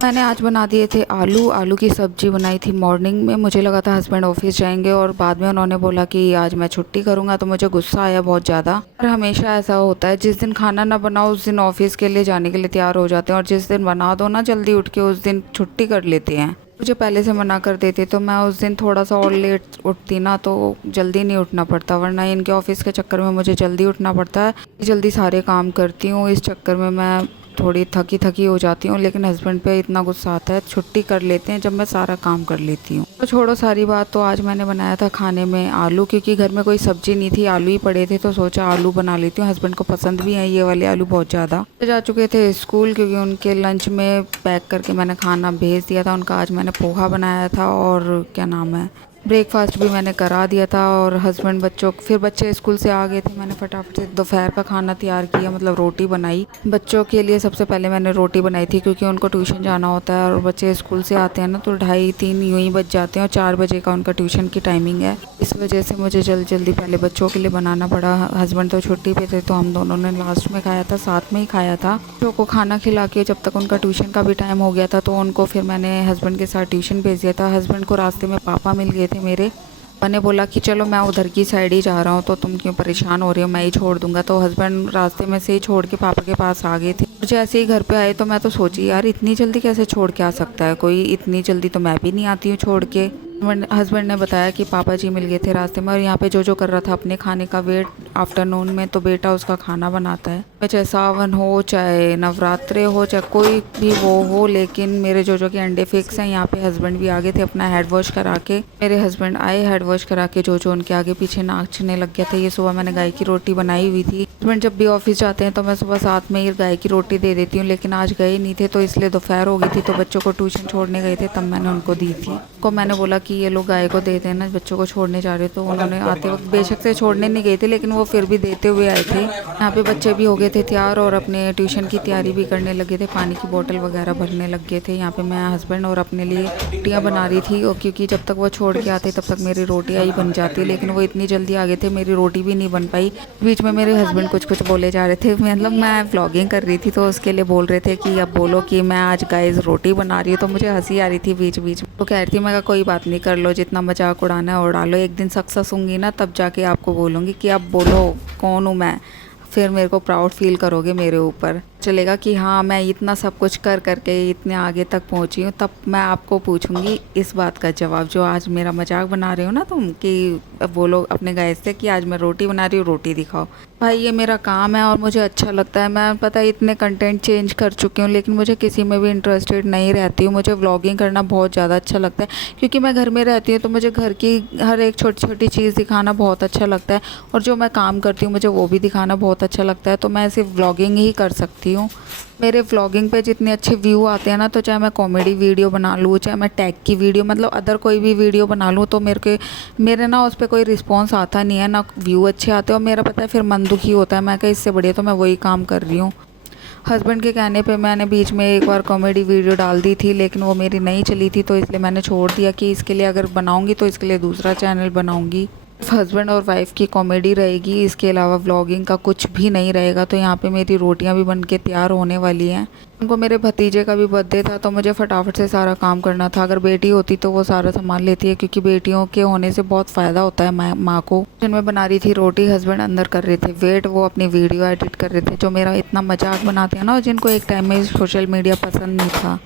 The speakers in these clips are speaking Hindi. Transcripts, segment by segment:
मैंने आज बना दिए थे आलू की सब्ज़ी बनाई थी मॉर्निंग में। मुझे लगा था हस्बैंड ऑफिस जाएंगे और बाद में उन्होंने बोला कि आज मैं छुट्टी करूँगा, तो मुझे गुस्सा आया बहुत ज़्यादा। और हमेशा ऐसा होता है, जिस दिन खाना ना बनाओ उस दिन ऑफिस के लिए जाने के लिए तैयार हो जाते हैं, और जिस दिन बना दो ना जल्दी उठ के उस दिन छुट्टी कर लेते हैं। मुझे पहले से मना कर देते तो मैं उस दिन थोड़ा सा और लेट उठती ना, तो जल्दी नहीं उठना पड़ता। वरना इनके ऑफिस के चक्कर में मुझे जल्दी उठना पड़ता है, जल्दी सारे काम करती हूँ। इस चक्कर में मैं थोड़ी थकी हो जाती हूँ, लेकिन हस्बैंड पे इतना गुस्सा आता है, छुट्टी कर लेते हैं जब मैं सारा काम कर लेती हूँ। तो छोड़ो सारी बात। तो आज मैंने बनाया था खाने में आलू, क्योंकि घर में कोई सब्जी नहीं थी, आलू ही पड़े थे, तो सोचा आलू बना लेती हूँ। हस्बैंड को पसंद भी है ये वाले आलू बहुत ज़्यादा। तो जा चुके थे स्कूल, क्योंकि उनके लंच में पैक करके मैंने खाना भेज दिया था उनका। आज मैंने पोहा बनाया था और क्या नाम है, ब्रेकफास्ट भी मैंने करा दिया था। और हस्बैंड फिर बच्चे स्कूल से आ गए थे, मैंने फटाफट से दोपहर का खाना तैयार किया, मतलब रोटी बनाई। बच्चों के लिए सबसे पहले मैंने रोटी बनाई थी, क्योंकि उनको ट्यूशन जाना होता है और बच्चे स्कूल से आते हैं ना तो 2:30-3 यूँ ही बज जाते हैं, और 4 बजे का उनका ट्यूशन की टाइमिंग है। इस वजह से मुझे जल्दी पहले बच्चों के लिए बनाना पड़ा। हस्बैंड तो छुट्टी पे थे, तो हम दोनों ने लास्ट में खाया था, साथ में ही खाया था। बच्चों को खाना खिला के जब तक उनका ट्यूशन का भी टाइम हो गया था, तो उनको फिर मैंने हस्बैंड के साथ ट्यूशन भेज दिया था। हस्बैंड को रास्ते में पापा मिल गए थे मेरे। मैंने बोला कि चलो मैं उधर की साइड ही जा रहा हूँ, तो तुम क्यों परेशान हो रही हो, मैं ही छोड़ दूंगा। तो हस्बैंड रास्ते में से ही छोड़ के पापा के पास आ गए थे। मुझे ऐसे ही घर पे आए तो मैं तो सोची यार इतनी जल्दी कैसे छोड़ के आ सकता है कोई, इतनी जल्दी तो मैं भी नहीं आती हूँ छोड़ के। हस्बैंड ने बताया कि पापा जी मिल गए थे रास्ते में, और यहाँ पे जो कर रहा था अपने खाने का वेट आफ्टरनून में, तो बेटा उसका खाना बनाता है। चाहे सावन हो, चाहे नवरात्रे हो, चाहे कोई भी वो हो, लेकिन मेरे जो के अंडे फिक्स हैं। यहाँ पे हस्बैंड भी आ गए थे अपना हेड वॉश करा के। मेरे हस्बैंड आए हेड वॉश करा के, जो उनके आगे पीछे नाचने लग गया था। ये सुबह मैंने गाय की रोटी बनाई हुई थी। हस्बैंड जब भी ऑफिस जाते हैं तो मैं सुबह साथ में ही गाय की रोटी दे देती हूँ, लेकिन आज गए नहीं थे, तो इसलिए दोपहर हो गई थी। तो बच्चों को ट्यूशन छोड़ने गए थे, तब मैंने उनको दी थी। को मैंने बोला कि ये लोग गाय को दे देना, बच्चों को छोड़ने जा रहे, तो उन्होंने आते वक्त बेशक से छोड़ने नहीं गए थे, लेकिन वो फिर भी देते हुए आए थे। यहाँ पे बच्चे भी हो गए थे तैयार और अपने ट्यूशन की तैयारी भी करने लगे थे, पानी की बोतल वगैरह भरने लग गए थे। यहाँ पे मैं हस्बैंड और अपने लिए रोटियाँ बना रही थी, और क्योंकि जब तक वो छोड़ के आते तब तक मेरी रोटियाँ ही बन जाती, लेकिन वो इतनी जल्दी आ गए थे मेरी रोटी भी नहीं बन पाई। बीच में मेरे हस्बैंड कुछ बोले जा रहे थे, मतलब मैं व्लॉगिंग कर रही थी तो उसके लिए बोल रहे थे कि अब बोलो कि मैं आज गाइस रोटी बना रही हूँ। तो मुझे हंसी आ रही थी बीच में। तो कह रही थी, मैं कोई बात नहीं, कर लो, जितना मजाक उड़ाना है उड़ा लो, एक दिन सक्सेस होंगी ना तब जाके आपको बोलूँगी कि अब बोलो कौन हूँ मैं, फिर मेरे को प्राउड फील करोगे मेरे ऊपर, चलेगा कि हाँ मैं इतना सब कुछ कर करके इतने आगे तक पहुँची हूँ। तब मैं आपको पूछूंगी इस बात का जवाब, जो आज मेरा मजाक बना रहे हो ना तुम, कि बोलो अपने गाइस से कि आज मैं रोटी बना रही हूँ, रोटी दिखाओ। भाई ये मेरा काम है और मुझे अच्छा लगता है। मैं पता है इतने कंटेंट चेंज कर चुकी हूँ, लेकिन मुझे किसी में भी इंटरेस्टेड नहीं रहती हूँ। मुझे व्लॉगिंग करना बहुत ज़्यादा अच्छा लगता है, क्योंकि मैं घर में रहती हूँ, तो मुझे घर की हर एक छोटी छोटी चीज़ दिखाना बहुत अच्छा लगता है, और जो मैं काम करती हूँ मुझे वो भी दिखाना बहुत अच्छा लगता है। तो मैं सिर्फ व्लॉगिंग ही कर सकती हूँ। मेरे व्लॉगिंग पे जितने अच्छे व्यू आते हैं ना, तो चाहे मैं कॉमेडी वीडियो बना लूँ, चाहे मैं टैग की वीडियो, मतलब अदर कोई भी वीडियो बना लूँ, तो मेरे ना उस पर कोई रिस्पांस आता नहीं है, ना व्यू अच्छे आते हैं, और मेरा पता है फिर मन दुखी होता है। मैं कहीं इससे बढ़िया तो मैं वही काम कर रही हूँ। हस्बैंड के कहने पे मैंने बीच में एक बार कॉमेडी वीडियो डाल दी थी, लेकिन वो मेरी नहीं चली थी, तो इसलिए मैंने छोड़ दिया कि इसके लिए अगर बनाऊँगी तो इसके लिए दूसरा चैनल बनाऊँगी। हस्बैंड और वाइफ की कॉमेडी रहेगी, इसके अलावा व्लॉगिंग का कुछ भी नहीं रहेगा। तो यहाँ पे मेरी रोटियाँ भी बन के तैयार होने वाली हैं। उनको मेरे भतीजे का भी बर्थडे था, तो मुझे फटाफट से सारा काम करना था। अगर बेटी होती तो वो सारा संभाल लेती है, क्योंकि बेटियों के होने से बहुत फ़ायदा होता है माँ को। किचन में बना रही थी रोटी, हस्बैंड अंदर कर रहे थे वेट, वो अपनी वीडियो एडिट कर रहे थे। जो मेरा इतना मजाक बनाते हैं ना, जिनको एक टाइम में सोशल मीडिया पसंद नहीं था,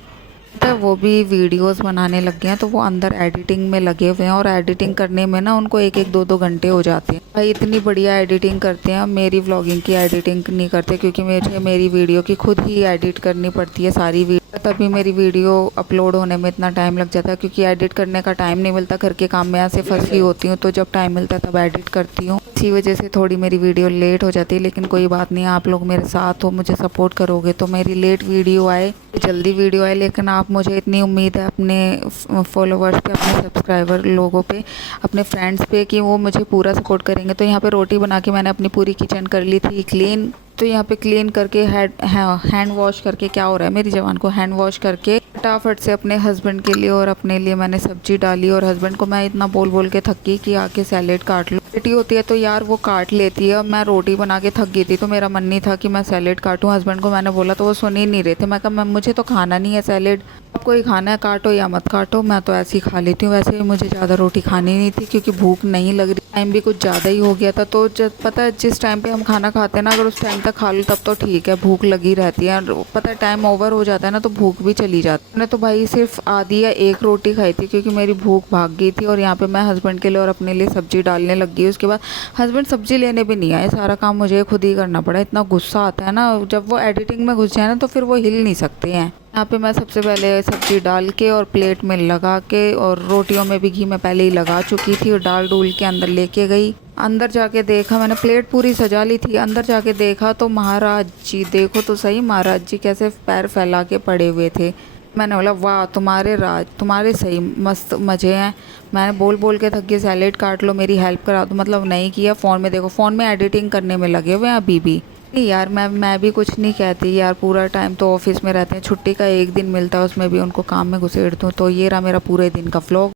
तो वो भी वीडियोस बनाने लग गए हैं। तो वो अंदर एडिटिंग में लगे हुए हैं, और एडिटिंग करने में ना उनको एक 2 घंटे हो जाते हैं। भाई इतनी बढ़िया एडिटिंग करते हैं, मेरी व्लॉगिंग की एडिटिंग नहीं करते, क्योंकि मेरी वीडियो की खुद ही एडिट करनी पड़ती है सारी वीडियो, तभी मेरी वीडियो अपलोड होने में इतना टाइम लग जाता है, क्योंकि एडिट करने का टाइम नहीं मिलता। घर के काम में ऐसे फंसी होती हूँ, तो जब टाइम मिलता है तब एडिट करती हूँ। इसी वजह से थोड़ी मेरी वीडियो लेट हो जाती है, लेकिन कोई बात नहीं, आप लोग मेरे साथ हो, मुझे सपोर्ट करोगे तो मेरी लेट वीडियो आए, जल्दी वीडियो आए, लेकिन आप मुझे इतनी उम्मीद है अपने फॉलोवर्स पे, अपने सब्सक्राइबर लोगों पे, अपने फ्रेंड्स पे, कि वो मुझे पूरा सपोर्ट करेंगे। तो यहाँ पे रोटी बना के मैंने अपनी पूरी किचन कर ली थी क्लीन। तो यहाँ पे क्लीन करके हैंड वॉश करके, क्या हो रहा है मेरी जवान को, हैंड वॉश करके फटाफट से अपने हस्बैंड के लिए और अपने लिए मैंने सब्जी डाली। और हस्बैंड को मैं इतना बोल के थकी कि आके सैलेड काट लो। बेटी होती है तो यार वो काट लेती है। मैं रोटी बना के थक गई थी तो मेरा मन नहीं था कि मैं सैलेड काटूं। हस्बैंड को मैंने बोला तो वो सुन ही नहीं रहे थे। मैं कहा मुझे तो खाना नहीं है सैलेड, आपको ही खाना है, काटो या मत काटो, मैं तो ऐसे ही खा लेती हूँ। वैसे भी मुझे ज़्यादा रोटी खानी नहीं थी क्योंकि भूख नहीं लग रही, टाइम भी कुछ ज़्यादा ही हो गया था। तो जब पता है जिस टाइम पे हम खाना खाते हैं ना, अगर उस टाइम तक खा लूँ तब तो ठीक है, भूख लगी रहती है। पता है टाइम ओवर हो जाता है ना तो भूख भी चली जाती है। मैंने तो भाई सिर्फ आधी या एक रोटी खाई थी क्योंकि मेरी भूख भाग गई थी। और यहाँ पे मैं हस्बैंड के लिए और अपने लिए सब्जी डालने लग गई। उसके बाद हस्बैंड सब्जी लेने भी नहीं आए, सारा काम मुझे खुद ही करना पड़ा। इतना गुस्सा आता है ना, जब वो एडिटिंग में घुस जाए ना तो फिर वो हिल नहीं सकते हैं। यहाँ पे मैं सबसे पहले सब्जी डाल के और प्लेट में लगा के, और रोटियों में भी घी मैं पहले ही लगा चुकी थी, और डाल डूल के अंदर लेके गई। अंदर जाके देखा, मैंने प्लेट पूरी सजा ली थी, अंदर जाके देखा तो महाराज जी, देखो तो सही महाराज जी कैसे पैर फैला के पड़े हुए थे। मैंने बोला वाह तुम्हारे राज, तुम्हारे सही मस्त मज़े हैं। मैंने बोल बोल के थक गई, सैलेड काट लो, मेरी हेल्प करा दो, मतलब नहीं किया। फ़ोन में देखो, फ़ोन में एडिटिंग करने में लगे हुए हैं अभी भी। नहीं यार, मैं भी कुछ नहीं कहती यार, पूरा टाइम तो ऑफिस में रहते हैं, छुट्टी का एक दिन मिलता है उसमें भी उनको काम में घुसेड़ दूँ। तो ये रहा मेरा पूरे दिन का व्लॉग।